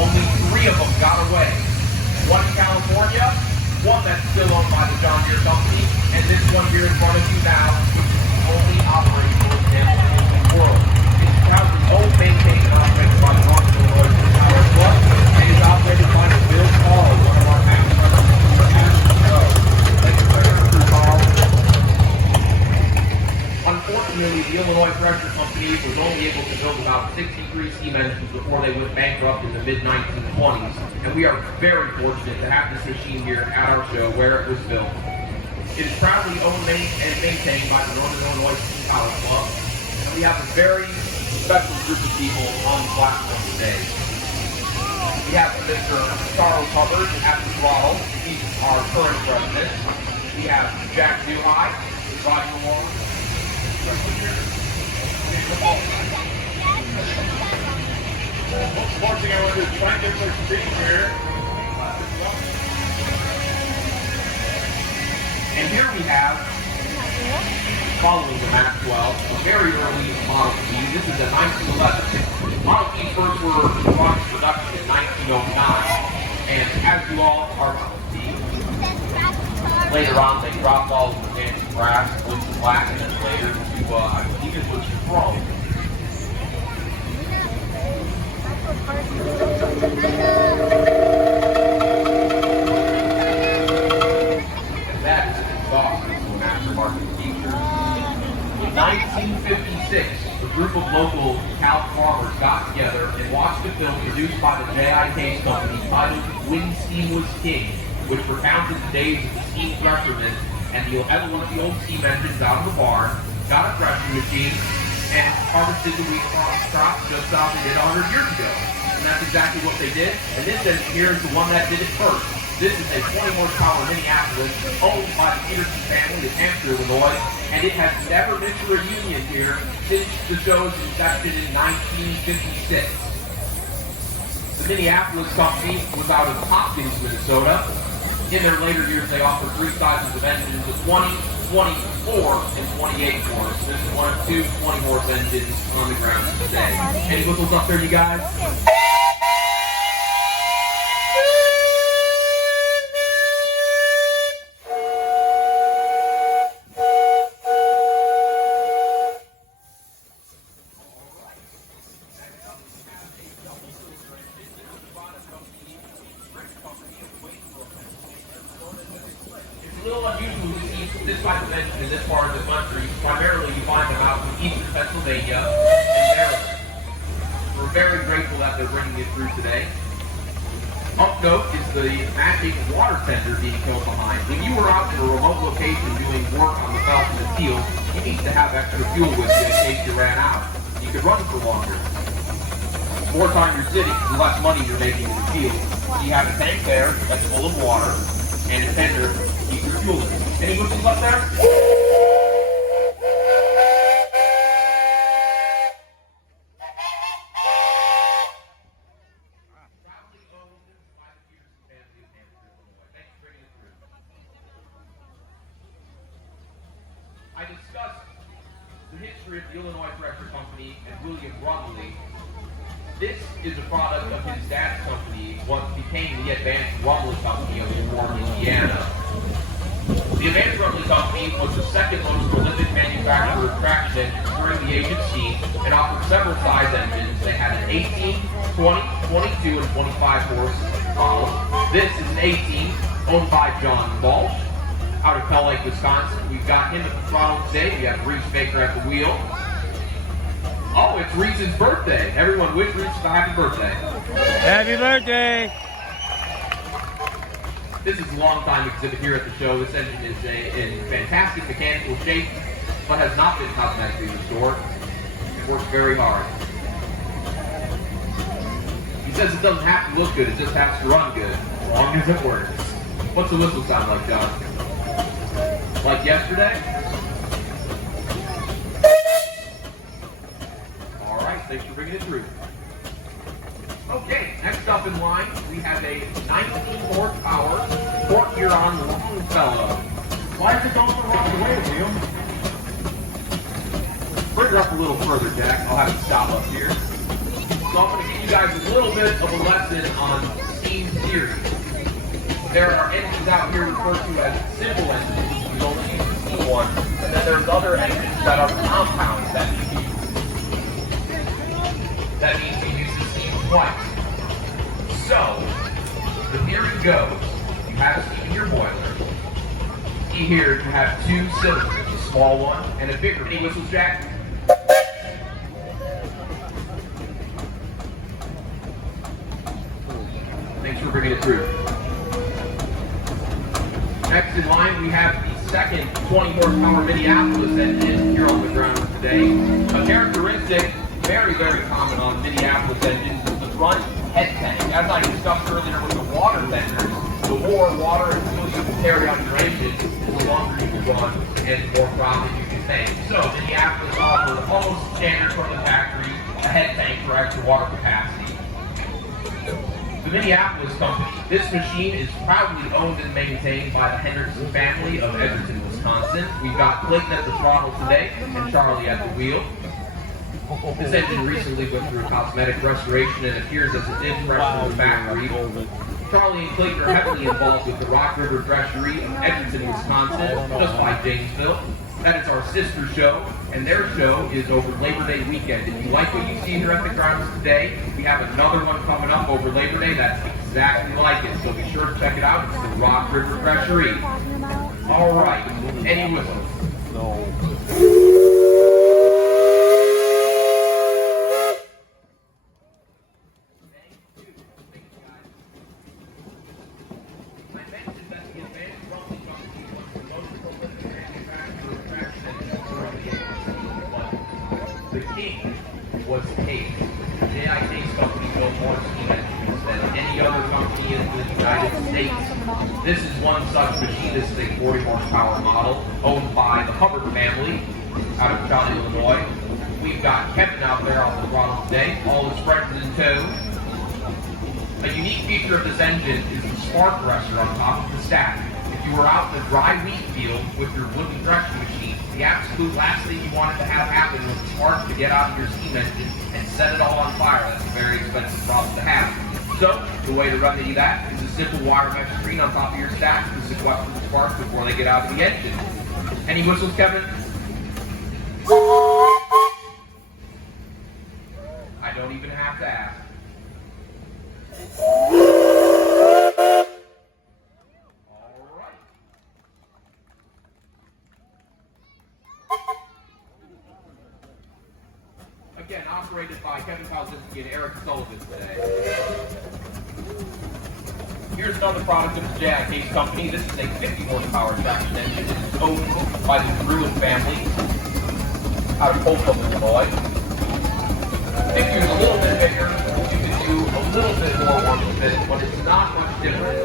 only 3 of them got away. One in California, one that's still owned by the John Deere Company, and this one here in front of you now, which is the only operational example in the world. It's proudly owned, maintained, and operated by the North Illinois Power Club, and is operated by Bill Carl, one of our past presidents who has the show. Thank you very much, Carl. Unfortunately, the Illinois Thrashing Company was only able to build about 63 steam engines before they went bankrupt in the mid-1920s, and we are very fortunate to have this machine here at our show where it was built. It is proudly owned and maintained by the Northern Illinois Power Club, and we have a very special group of people on the platform today. We have Mr. Charles Hubbard at the throttle. He's our current president. We have Jack Duhigh, Roger Moore. One thing I want to do is try and get some steam here. And here we have, following the Mac 12, a very early Model T. This is a 1911. Model T first were brought into production in 1909. And as you all are about to see, later on they dropped all of the fancy brass, with black, and then later to, I believe it was chrome. That is an exhaust into an aftermarket feature. In 1956, a group of local cow farmers got together and watched a film produced by the J.I.K. Company titled When Steam Was King, which recounted the days of the steam threshermen and one of the old steam engines out of the barn, got a threshing machine, and harvested the wheat crops just how they did 100 years ago. And that's exactly what they did. And this engineer is the one that did it first. This is a 20 horsepower Minneapolis owned by the Peterson family of Hampshire, Illinois, and it has never missed a reunion here since the show's inception in 1956. The Minneapolis company was out of Hopkins, Minnesota. In their later years, they offered 3 sizes of engines, a 20, 24, and 28 horse. This is one of 2 20-horse engines on the ground today. Any whistles up there, you guys? A little unusual to see this type of engine in this part of the country. Primarily, you find them out in eastern Pennsylvania and Maryland. We're very grateful that they're bringing it through today. Up note is the matching water tender being held behind. When you were out in a remote location doing work on the belt in the field, you need to have extra fuel with you in case you ran out. You could run for longer. The more time you're sitting, the less money you're making in the field. You have a tank there that's full of water and a tender to keep your fuel in. Any whistles up there? I discussed the history of the Illinois Thrashing Company and William Rumley. This is a product of his dad's company, what became the Advanced Rumley Company of Warren, Indiana. The Advanced Rumley Company was the second most prolific manufacturer of traction engines during the age of steam and offered several size engines. They had an 18, 20, 22, and 25 horse model. This is an 18, owned by John Walsh, out of Pell Lake, Wisconsin. We've got him at the throttle today. We have Reese Baker at the wheel. Oh, it's Reese's birthday. Everyone wish Reese a happy birthday. Happy birthday! This is a long-time exhibit here at the show. This engine is in fantastic mechanical shape, but has not been cosmetically restored. It works very hard. He says it doesn't have to look good, it just has to run good, as long as it works. What's the whistle sound like, John? Like yesterday? Alright, thanks for bringing it through. Okay, next up in line, we have a 19 horsepower Port Huron Longfellow. Why is it going the wrong way, William? Bring it up a little further, Jack. I'll have to stop up here. So I'm going to give you guys a little bit of a lesson on steam theory. There are engines out here referred to as simple engines. You only use the steam one. And then there's other engines that are compounds that you use. That means you use the steam twice. So, the theory goes, you have steam in your boiler. See here, you have two cylinders, a small one and a bigger one. Any whistles, Jack? Thanks for bringing it through. Next in line, we have the second 20 horsepower Minneapolis engine here on the ground today. A characteristic very, very common on Minneapolis engines is the front head tank. As I discussed earlier with the water benders, the more water and fuel you can carry on your engine, the longer you can run and the more profit you can take. So Minneapolis offers almost standard from the factory a head tank for extra water capacity. The Minneapolis company, this machine is proudly owned and maintained by the Henderson family of Edgerton, Wisconsin. We've got Clayton at the throttle today and Charlie at the wheel. This engine recently went through a cosmetic restoration and appears as it did fresh from the factory. Charlie and Clayton are heavily involved with the Rock River Threshery of Edgerton, Wisconsin, just by Janesville. That is our sister show, and their show is over Labor Day weekend. If you like what you see here at the grounds today, we have another one coming up over Labor Day that's exactly like it, so be sure to check it out. It's the Rock River Threshery. All right, any whistles? No. The king was Case. The J.I. Case company built more steam engines than any other company in the United States. This is one such machine. This is a 40 horsepower model owned by the Hubbard family out of Charlotte, Illinois. We've got Kevin out there on the throttle today, all his friends in tow. A unique feature of this engine is the spark pressure on top of the stack. If you were out in the dry wheat field with your wooden threshing machine, the absolute last thing you wanted to have happen was a spark to get out of your steam engine and set it all on fire. That's a very expensive problem to have. So, the way to remedy that is a simple wire mesh screen on top of your stack to sequester the sparks before they get out of the engine. Any whistles, Kevin? I don't even have to ask. Again, operated by Kevin Kalzinski and Eric Sullivan today. Here's another product of the J.I. Case company. This is a 50 horsepower traction engine. It's owned by the Bruin family out of Folsom, Illinois. If you're a little bit bigger, you can do a little bit more work with it, but it's not much different.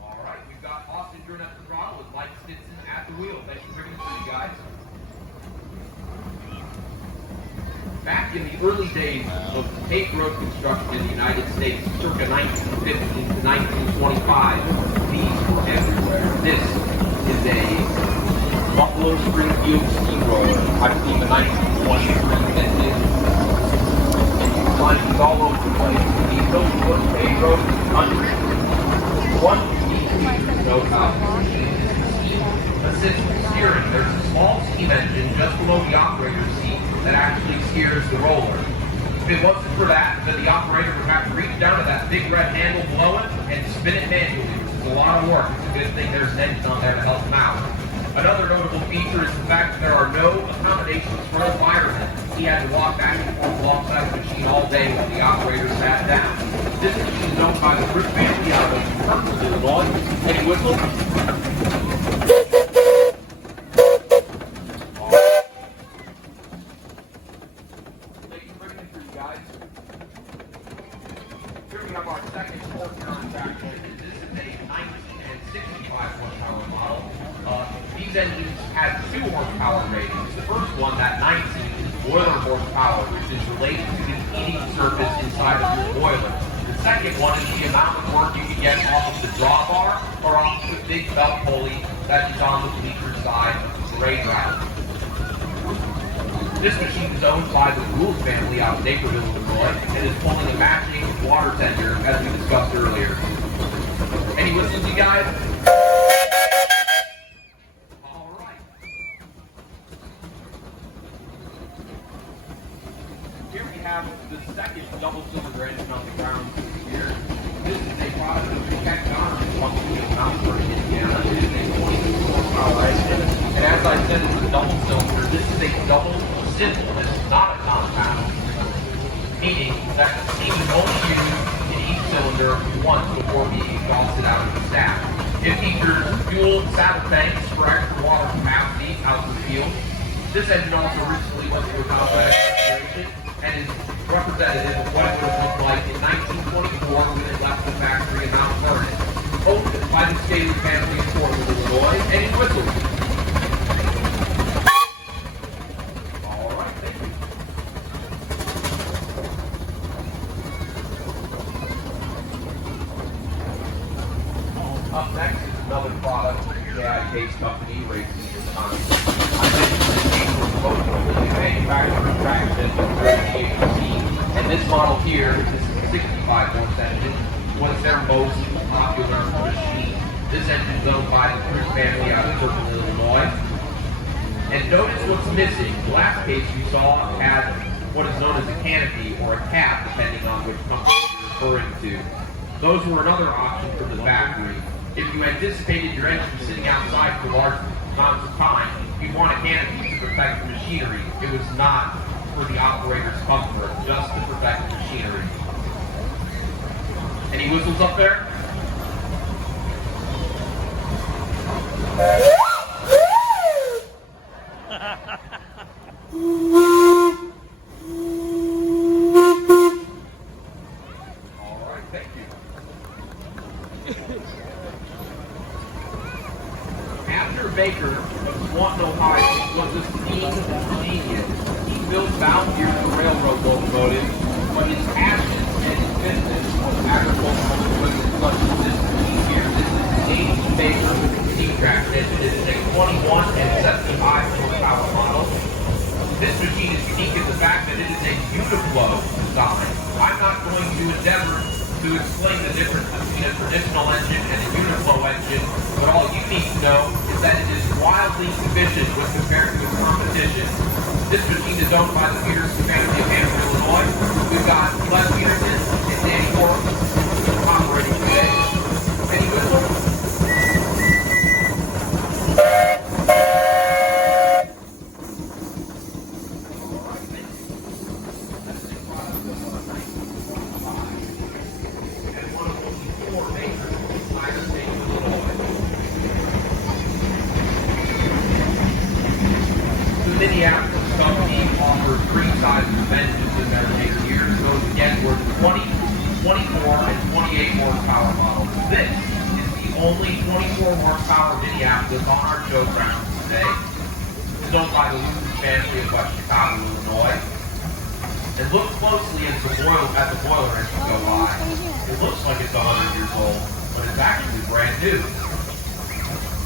All right, we've got Austin Drew at the throttle with Mike Stinson at the wheel. Thanks for bringing it to you guys. Back in the early days of paved road construction in the United States, circa 1915 to 1925, these were everywhere. This is a Buffalo Springfield steamroller, I believe a 1923 vintage, and you can find these all over the place. These those first paved roads in the country. One unique feature to note about this machine is the steam assist steering. There's a small steam engine just below the operator's seat that actually steers the roller. If it wasn't for that, then the operator would have to reach down to that big red handle below it and spin it manually, which is a lot of work. It's a good thing there's an engine on there to help him out. Another notable feature is the fact that there are no accommodations for the fireman. He had to walk back and forth alongside the machine all day while the operator sat down. This machine is owned by the Bruce family out of Kirkland, Illinois. Any whistles? Our second horsepower traction. This is a 19 and 65 horsepower model. These engines have 2 horsepower ratings. The first one, that 19, is boiler horsepower, which is related to the heating surface inside of your boiler. The second one is the amount of work you can get off of the drawbar or off of the big belt pulley that is on the bleacher side of the parade route. This machine is owned by the Gould family out of Naperville, Illinois, and is pulling a matching water tender, as we discussed earlier. Any whistles, you guys? All right. Here we have the second double-cylinder engine on the ground here. This is a product of the Tech Garment Company of Mount Vernon, Indiana. It is a 22 horsepower engine, and as I said, it's a double-cylinder. This is a double cylinder. This is not a compound, meaning that the steam is only used in each cylinder once before being exhausted out of the stack. It features dual saddle tanks for extra water capacity out in the field. This engine also recently went through a complex restoration and is representative of what it would look like in 1924 when it left the factory in Mount Vernon, owned by the Staley family of Portland, Illinois, and in Whistles. All right, thank you. Up next is another product from the Case Company, racing this time. I mentioned the Case was supposedly manufactured traction in 2018, and this model here, this is a 65-horse engine, was their most popular machine. This engine is owned by the Cruz family out of Kirkland, Illinois. And notice what's missing. The last case you saw had what is known as a canopy or a cap, depending on which company you're referring to. Those were another option for the factory. If you anticipated your engine sitting outside for large amounts of time, you'd want a canopy to protect the machinery. It was not for the operator's comfort, just to protect the machinery. Any whistles up there? All right, thank you. After Baker of Swanton, Ohio, was a steam genius. He built valve gears for railroad locomotives, but his passion and his business was agricultural equipment such as this machine here. This is an 80 Baker steam traction engine. It is a 21 and 75 horsepower model. This machine is unique in the fact that it is a uniflow design. I'm not going to endeavor to explain the difference between a traditional engine and a uniflow engine, but all you need to know is that it is wildly efficient when compared to its competition. This machine is owned by the Peterson family of Hanover, Illinois. We've got Les Peterson and Danny Moore operating today. Any whistles? Minneapolis company offers three sizes of engines in their later years. Those again were 20, 24, and 28 horsepower models. This is the only 24 horsepower Minneapolis on our showgrounds today. It's owned by the Lucas family of West Chicago, Illinois. And look closely at the boiler as you go by. It looks like it's 100 years old, but it's actually brand new.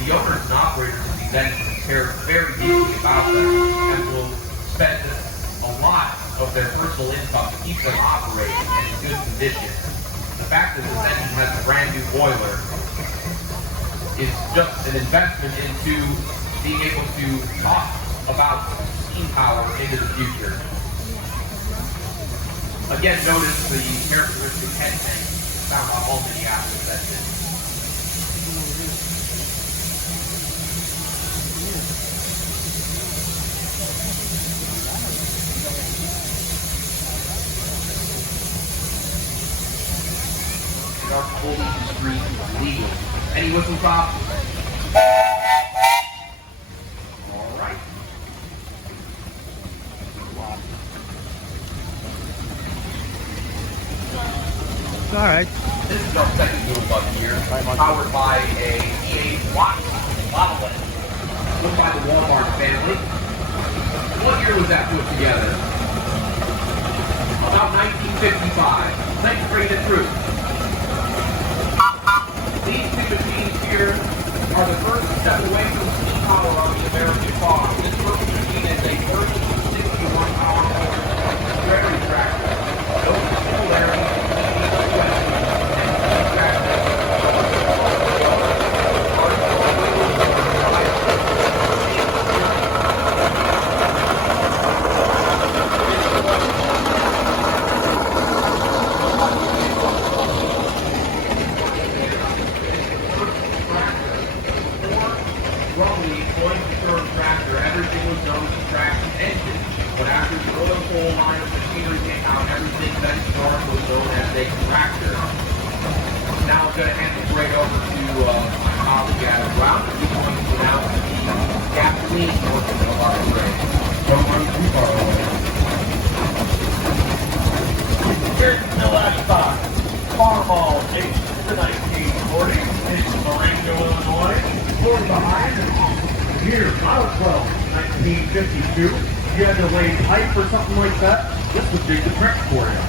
The owners and operators of these engines care very deeply about them and will spend a lot of their personal income to keep them operating and in good condition. The fact that this engine has a brand new boiler is just an investment into being able to talk about steam power into the future. Again, notice the characteristic head tank found on all Minneapolis engines. Are fully discreet legal. Any whistle stop? All right. All right. This is our second little bug here, powered by a E8 Watt model engine, built by the Walmart family. What year was that put together? About 1955. Thanks for bringing it through. These two machines here are the first to step away from steam power on the American farm. This first machine is a 30-60 known as a tractor. Now I'm going to hand this right over to my colleague Adam Brown, who's going to announce the gasoline portion of our parade. Don't run too far away. Here's the last spot. Farmall dates to 1940 in Marengo, Illinois. Forward behind. Here, Model 12, 1952. If you had to lay pipe or something like that, this would do the trick for you.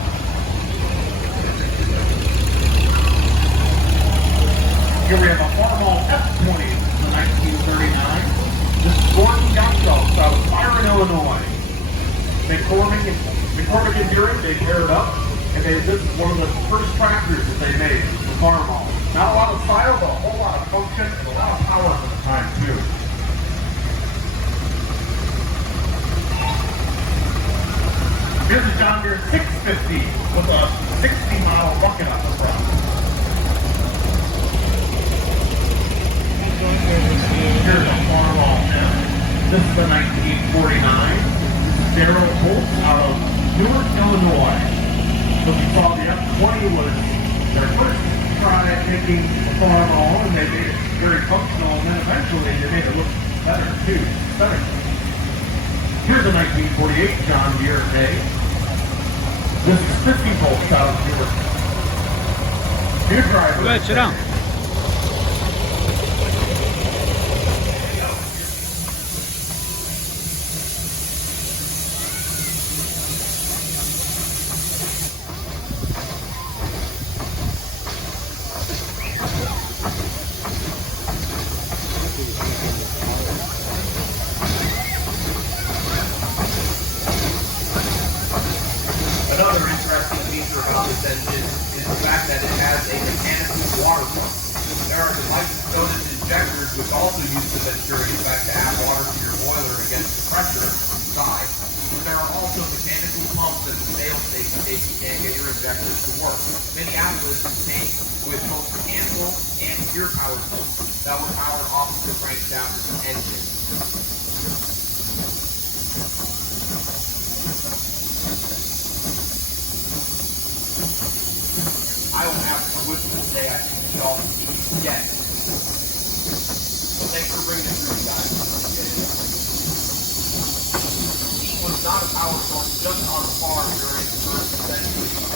Here we have a Farmall F20 from 1939. This is Gordon Gutfeld out of Byron, Illinois. McCormick and Deering, they paired up, and this is one of the first tractors that they made, the Farmall. Not a lot of style, but a whole lot of function and a lot of power for the time, too. Here's a John Deere 650 with a 60-mile bucket on the front. Here's a Farmall M. This is a 1949. This is Darrell Holt out of Newark, Illinois. So we saw the F20 was their first try at making a Farmall, and they made it very functional, and then eventually they made it look better too. Better. Here's a 1948 John Deere May. This is 50 volts out of Newark. New driver. Go ahead, sit down. Another interesting feature about this engine is the fact that it has a mechanical water pump. There are devices known as injectors which also use the Venturi effect to add water to your boiler against the pressure inside. But there are also mechanical pumps at the fail-safe in case you can't get your injectors to work. Minneapolis is paying with both mechanical and gear-powered pumps that were powered off of the crankshaft engine. I don't have to wish to say I can see all the keys yet. So thanks for bringing it through, guys. Steam was not a power source just on the farm during the first century.